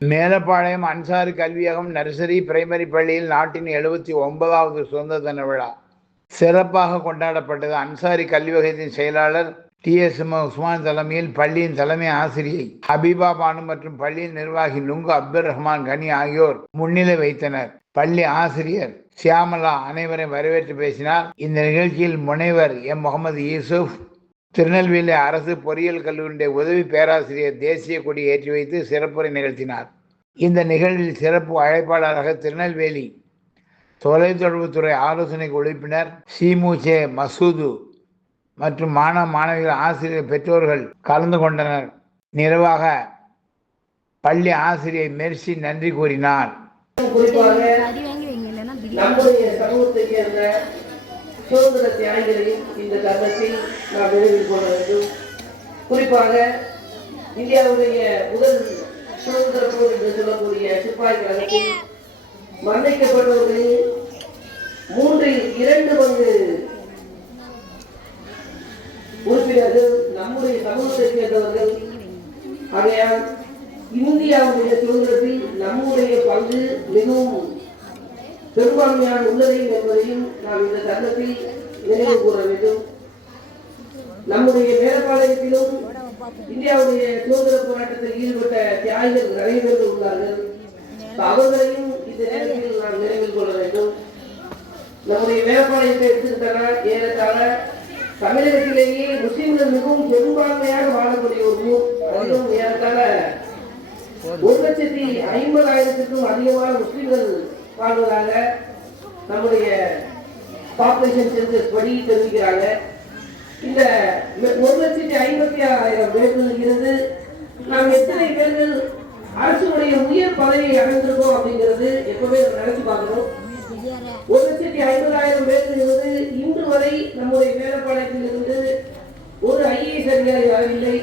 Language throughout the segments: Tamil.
மேலப்பாளையம் அன்சாரி கல்வியகம் நர்சரி பிரைமரி பள்ளியில் நாட்டின் 79வது சுதந்திர தின விழா சிறப்பாக கொண்டாடப்பட்டது. அன்சாரி கல்வியகத்தின் செயலாளர் TS உஸ்மான் தலைமையில் பள்ளியின் தலைமை ஆசிரியை ஹபீபா பானு மற்றும் பள்ளியின் நிர்வாகி நுங்கு அப்துல் ரஹ்மான் கனி ஆகியோர் முன்னிலை வைத்தனர். பள்ளி ஆசிரியர் சியாமலா அனைவரை வரவேற்று பேசினார். இந்த நிகழ்ச்சியில் முனைவர் முகமது யூசுப், திருநெல்வேலி அரசு பொறியியல் கல்லூரியுடைய உதவி பேராசிரியர் தேசிய கொடி ஏற்றி வைத்து சிறப்புரை நிகழ்த்தினார். இந்த நிகழ்வில் சிறப்பு அழைப்பாளராக திருநெல்வேலி தொலைத்தொடர்புத்துறை ஆலோசனை உறுப்பினர் சிமுசே மசூது மற்றும் மாணவ மாணவிகள், ஆசிரியர், பெற்றோர்கள் கலந்து கொண்டனர். நிறைவாக பள்ளி ஆசிரியர் மெர்சி நன்றி கூறினார். சுதந்திர தியாகிகளையும் இந்த தருணத்தில் நாம் நினைவில் கொள்ள வேண்டும். குறிப்பாக இந்தியாவுடைய முதல் சுதந்திர போர் என்று சொல்லக்கூடிய சிப்பாய் கழகத்தில் மரணிக்கப்பட்டவர்களில் 2/3 உறுப்பினர்கள் நம்முடைய சமூகத்தை சேர்ந்தவர்கள். ஆகையால் இந்தியாவுடைய சுதந்திரத்தில் நம்முடைய பங்கு மிகவும் பெரும்பான்மையான உள்ளதை என்பதையும் நாம் இந்த தருணத்தில் நினைவு கூற வேண்டும். நம்முடைய மேலப்பாளையத்திலும் இந்தியாவுடைய சுதந்திர போராட்டத்தில் ஈடுபட்ட தியாகிகள் நிறைய பேர் உள்ளார்கள். அவர்களையும் இந்த நேரத்தில் நாம் நினைவில் கொள்ள வேண்டும். நம்முடைய மேலப்பாளையத்தை எடுத்துக்கிட்டன ஏறத்தாழ தமிழகத்திலேயே முஸ்லிம்கள் மிகவும் பெரும்பான்மையாக வாழக்கூடிய ஒரு ஊர். அதிலும் ஏறத்தாழ 1,50,000க்கும் அதிகமான முஸ்லிம்கள் வாழ்வதாக நம்முடைய பாப்புலேஷன் சென்சஸ் படி தெரிவிக்கிறாங்க. இந்த 1,50,000 பேர்கள் இருந்து நாம் எத்தனை பேர்கள் அரசுடைய உயர் பதவியை அடைந்திருக்கோம் அப்படிங்கிறது எப்பவுமே நினைச்சு பார்க்கணும். 1,50,000 பேர்கள் இருந்து இன்று வரை நம்முடைய மேலப்பாளையத்தில் இருந்து ஒரு IAS அதிகாரி வரவில்லை,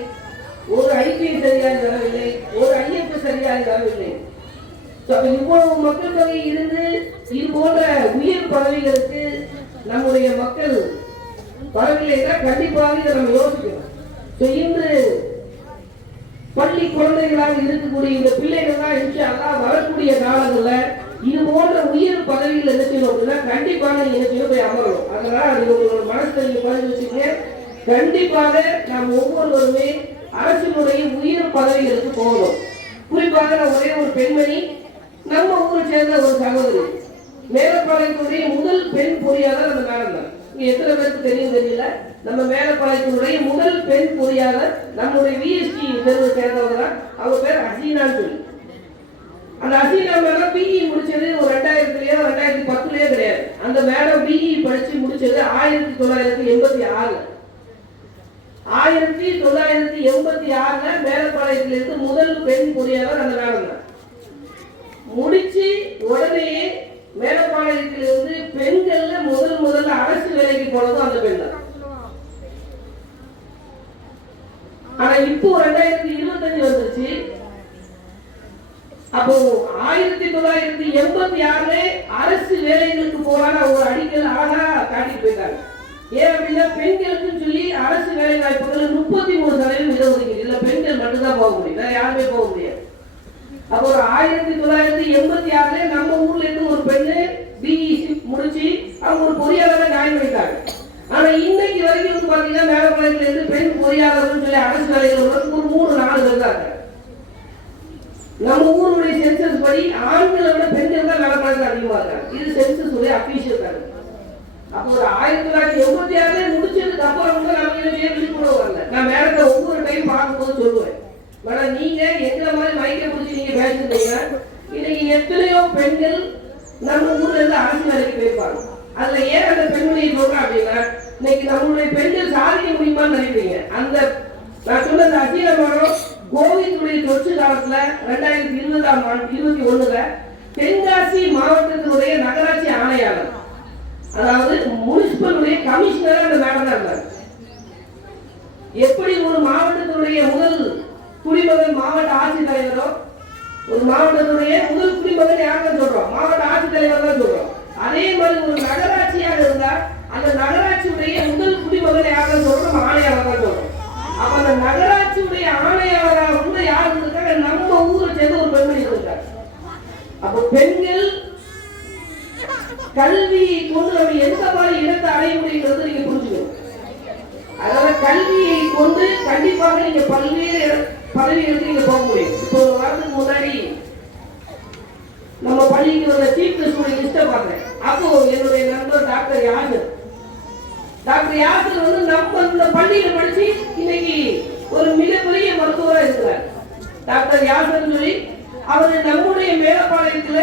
ஒரு IPS அதிகாரி வரவில்லை, ஒரு IFS அதிகாரி வரவில்லை. இவ்வளவு மக்கள் தொகை இருந்து இது போன்ற உயர் பதவிகளுக்கு நம்முடைய மக்கள் வரவில்லை என்றால் கண்டிப்பாக இதை நம்ம யோசிக்கணும். இன்று பள்ளி குழந்தைகளாக இருக்கக்கூடிய இந்த பிள்ளைகள் தான் இன்ஷா அல்லாஹ் வரக்கூடிய காலங்களில் இது போன்ற உயர் பதவியில் இருக்கணும் அப்படின்னா கண்டிப்பாக நீங்க போய் அமரணும். அதனால நீங்க உங்களோட மனசுல நீங்க பதிவு வச்சுக்க. கண்டிப்பாக நாம் ஒவ்வொருவருமே அரசினுடைய உயர் பதவிகளுக்கு போகணும். குறிப்பாக ஒரே ஒரு பெண்மணி, நம்ம ஊரை சேர்ந்த ஒரு சகோதரி, மேலப்பாளையத்துடைய முதல் பெண் பொறியாளர் நம்ம மேடம் தான். எத்தனை பேருக்கு தெரியும் தெரியல. நம்ம மேலப்பாளையத்தினுடைய முதல் பெண் பொறியாளர் நம்முடைய VST தெருவை சேர்ந்தவங்க தான். அவங்க பேர் ஹசீனான்னு சொல்லி. அந்த ஹசீனா மேடம் BE முடிச்சது ஒரு 2000லயோ 2010லயோ கிடையாது. அந்த மேடம் BE படிச்சு முடிச்சது 1986. 1986 மேலப்பாளையத்திலிருந்து முதல் பெண் பொறியாளர் அந்த மேடம் தான். முடிச்சு உடனே மேலப்பாளையத்திலிருந்து பெண்கள்ல முதல்ல அரசு வேலைக்கு போனதும் அந்த பெண் தான். ஆனா இப்போ 2025 வந்துருச்சு. அப்போ 1986 அரசு வேலைகளுக்கு போறான ஒரு அடிக்கல் அழகா காட்டிட்டு போயிட்டாங்க. ஏன் அப்படின்னா பெண்களுக்கு சொல்லி அரசு வேலை வாய்ப்புகள் 33% இடஒதுக்கீடு. இல்ல பெண்கள் மட்டும்தான் போக முடியும், வேற யாருமே போக முடியாது. அப்போ 1986 நம்ம ஊர்ல இருந்து ஒரு பெண்ணு BE முடிச்சு அவங்க ஒரு பொறியாளரை ஜாயின் பண்ணிட்டாங்க. ஆனா இன்னைக்கு வரைக்கும் பாத்தீங்கன்னா மேலப்பாளையத்துல இருந்து பெண் பொறியாளர்கள் சொல்லி அரசு வேலைகள் ஒரு 3-4 பேர் தான். நம்ம ஊருடைய சென்சஸ் படி ஆண்களை விட பெண்கள் தான் மேலப்பாளையத்தில் அதிகமா இருக்காங்க. இது சென்சஸ் உடைய அபிஷியல் கணக்கு. அப்போ ஒரு 1986 முடிச்சதுக்கு அப்புறம் கூட நம்ம விழிப்புணர்வு வரல. நான் மேலத்தை ஒவ்வொரு டைம் பார்க்கும்போது சொல்லுவேன், மேடம் நீங்க எந்த மாதிரி மைக்கை பிடிச்சி நீங்க பேசுறீங்க. இன்னைக்கு எத்தனையோ பெண்கள் நம்ம ஊர்ல இருந்து அரசு வேலைக்கு போயிருப்பாங்க. அதுல ஏன் அந்த பெண்மணியை சொல்றேன் அப்படின்னா, இன்னைக்கு நம்மளுடைய பெண்கள் சாதிக்க முடியுமான்னு நினைக்கிறீங்க. அந்த நான் சொன்ன அந்த அசீன மரம் கோவிந்துடைய தொற்று காலத்துல 2021 தென்காசி மாவட்டத்தினுடைய நகராட்சி ஆணையாளர், அதாவது முனிசிபலுடைய கமிஷனர் அந்த மேடம் தான் இருந்தார். எப்படி ஒரு மாவட்டத்தினுடைய முதல் குடிமகன் மாவட்ட ஆட்சித்தலைவரோ, ஒரு மாவட்டத்துடைய முதல் குடிமகன் யாருன்னு சொல்றோம், மாவட்ட ஆட்சித்தலைவர் தான் சொல்றோம். அதே மாதிரி ஒரு நகராட்சியாக இருந்தா அந்த நகராட்சியுடைய முதல் குடிமகன் யாருன்னு சொல்றோம், ஆணையாளர் தான் சொல்றோம். அப்ப அந்த நகராட்சியுடைய ஆணையாளராக வந்து யார் இருந்திருக்காங்க? நம்ம ஊரை சேர்ந்த ஒரு பெண்மணி இருந்திருக்காங்க. அப்ப பெண்கள் கல்வியை கொண்டு நம்ம எந்த மாதிரி இடத்தை அடைய முடியுங்கிறது நீங்க புரிஞ்சுக்கணும். அதனால கல்வியை கொண்டு கண்டிப்பாக நீங்க பல்வேறு பதவிகளுக்கு நீங்க போக முடியும். இப்போ ஒரு வாரத்துக்கு முன்னாடி நம்ம பள்ளிக்கு வந்த சீஃப் கெஸ்ட் லிஸ்ட்டை பார்த்தேன். அப்போ என்னுடைய நண்பர் டாக்டர் யாசர் வந்து நம்ம இந்த பள்ளியில படிச்சு இன்னைக்கு ஒரு மிகப்பெரிய மருத்துவராக இருக்கிறார். டாக்டர் யாசர் சொல்லி அவர் நம்முடைய மேலப்பாளையத்துல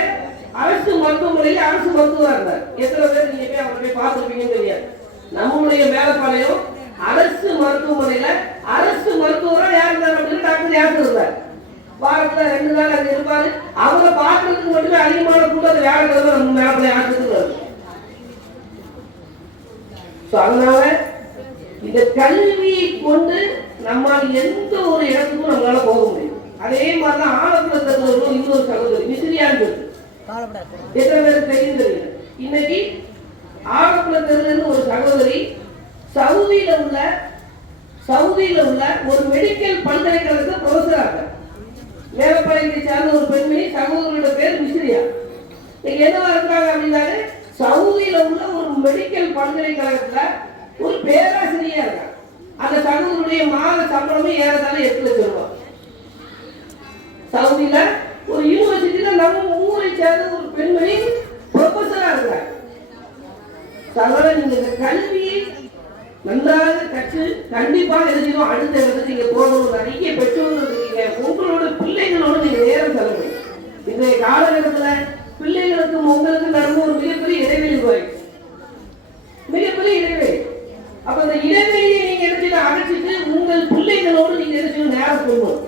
அரசு மருத்துவமனையில் அரசு மருத்துவராக இருந்தார். எத்தனை பேர் நீங்க போய் அவரை போய் பார்த்துருப்பீங்கன்னு தெரியாது. நம்முடைய மேலப்பாளையம் அரசு மருத்துவமனையில அரசு மருத்துவராக யார் இருந்தார் அப்படின்னு டாக்டர் யாசர் இருந்தார். வாரத்துல 2 நாள் அங்க இருப்பாரு. அவரை பார்க்கறதுக்கு மட்டுமே அதிகமான கூட்டம் வியாழக்கிழமை நம்ம மேலப்பாளையம் ஆற்றுக்கு வருது. அதனால இந்த கல்வியை கொண்டு நம்மால் எந்த ஒரு இடத்துக்கும் நம்மளால போக முடியும். அதே மாதிரிதான் ஆலப்புழத்தில் இன்னொரு சகோதரி மிஸ்ரியான்னு இருக்கு. எத்தனை பேருக்கு தெரியும் தெரியல. இன்னைக்கு ஆலப்புழத்தில் ஒரு சகோதரி சவுதியில உள்ள ஒரு மெடிக்கல் பல்கலைக்கழகத்தில் ப்ரொஃபஸரா இருக்காங்க. மேலப்பாளையத்தை சார்ந்த ஒரு பெண்மணி, சகோதரியோட பேர் மிஸ்ரியா. இன்னைக்கு என்னவா இருக்காங்க அப்படின்னாரு, சவுதியில உள்ள ஒரு மெடிக்கல் பல்கலைக்கழகத்துல ஒரு பேராசிரியரா இருக்காங்க. அந்த சகோதரருடைய மாத சம்பளமே ஏறத்தாழ 8 லட்சம் ரூபாய். சவுதியில ஒரு யூனிவர்சிட்டியில நம்ம ஊரை சேர்ந்த ஒரு பெண்மணி ப்ரொஃபஸரா இருக்காங்க. அதனால நீங்க இந்த கல்வியை நன்றாக கற்று கண்டிப்பாக எழுதிடும் அடுத்த இடத்துக்கு நீங்க போகணும். நிறைய பெற்றோர்கள் இருக்கீங்க, உங்களோட பிள்ளைகளோடு நீங்க நேரம் செலவிடும். இன்றைய காலகட்டத்துல பிள்ளைகளுக்கும் உங்களுக்கு நடந்த ஒரு மிகப்பெரிய இடைவெளி வரும். மிகப்பெரிய இடைவெளி. அப்ப அந்த இடைவெளியை நீங்க எடுத்து அழைச்சிட்டு உங்கள் பிள்ளைகளோடு நீங்க எடுத்து நேரம் சொல்லணும்.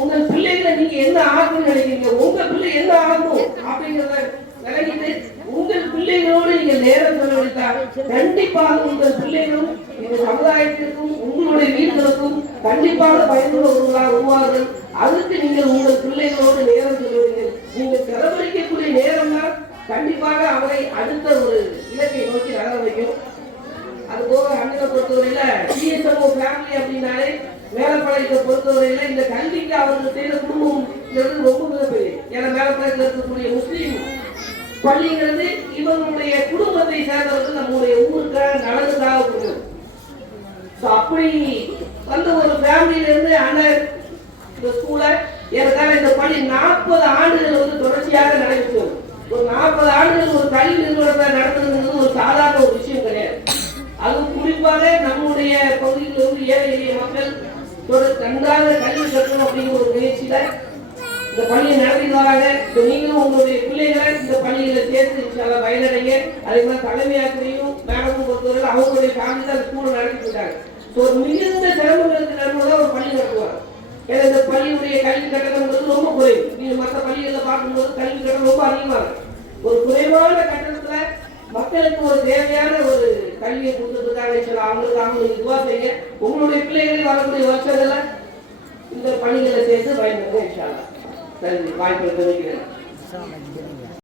உங்கள் பிள்ளைகளை நீங்க என்ன ஆகணும்னு நினைக்கிறீங்க, உங்க பிள்ளை என்ன ஆகும் அப்படிங்கிறத விளங்கிட்டு உங்கள் பிள்ளைகளோடு நீங்க நேரம் செலவழித்தால் கண்டிப்பாக உங்கள் பிள்ளைகளும் இந்த சமுதாயத்திற்கும் உங்களுடைய வீடுகளுக்கும் கண்டிப்பாக பயனுள்ளவர்களாக உருவார்கள். அதுக்கு நீங்கள் உங்கள் பிள்ளைகளோடு நேரம் செலவழிங்கள். நீங்கள் செலவழிக்கக்கூடிய நேரம் தான் கண்டிப்பாக அவரை அடுத்த ஒரு இலக்கை நோக்கி நகர வைக்கும். அது போக அண்ணனை பொறுத்தவரையில டிஎஸ்எம்ஓ ஃபேமிலி அப்படின்னாலே மேலப்பாளையத்தை பொறுத்தவரையில இந்த கல்விக்கு அவர்கள் செய்த குடும்பம் ரொம்ப மிகப்பெரிய. ஏன்னா மேலப்பாளையத்தில் இருக்கக்கூடிய முஸ்லீம் பள்ளிங்கிறது இவங்களுடைய குடும்பத்தை சேர்ந்தவர்கள் நம்முடைய ஊருக்காக நடந்ததாக கொடுக்கும். அப்படி வந்து ஒரு ஃபேமிலியில இருந்து அண்ணன் இந்த ஸ்கூலை ஏற்கால இந்த பள்ளி 40 ஆண்டுகள் வந்து தொடர்ச்சியாக நடைபெற்று ஒரு 40 ஆண்டுகள் ஒரு கல்வி நிறுவனத்தை நடத்துறது ஒரு சாதாரண ஒரு விஷயம் கிடையாது. அதுவும் குறிப்பாக நம்முடைய பகுதியில் வந்து ஏழை எளிய மக்கள் நன்றாக கல்வி கட்டணும் அப்படிங்கிற ஒரு முயற்சியில இந்த பள்ளியை நடத்தி வராங்க. நீங்களும் உங்களுடைய பிள்ளைகளை இந்த பள்ளியில சேர்த்து பயனடைங்க. அதே மாதிரி தலைமையாசிரியும் மேடமும் பொறுத்தவரை அவங்களுடைய ஃபேமிலி தான் ஸ்கூலை நடத்திட்டு இருக்காங்க. ஒரு மிகுந்த சிரமங்களுக்கு நடுவுதான் ஒரு பள்ளி நடத்துவாங்க. ஏன்னா இந்த பள்ளியுடைய கல்வி கட்டணம் ரொம்ப குறைவு. நீங்க மற்ற பள்ளிகளில் பார்க்கும்போது கல்வி கட்டணம் ரொம்ப அதிகமாக ஒரு குறைவான கட்டணத்துல மக்களுக்கு ஒரு தேவையான ஒரு கல்வியை கொடுத்துருக்காங்க. அவங்களுக்கு இதுவா செய்ய உங்களுடைய பிள்ளைகளில் வரக்கூடிய வருஷங்கள்ல இந்த பணிகளை சேர்த்து பயன்படுத்த வாய்ப்பு இருக்கிறேன்.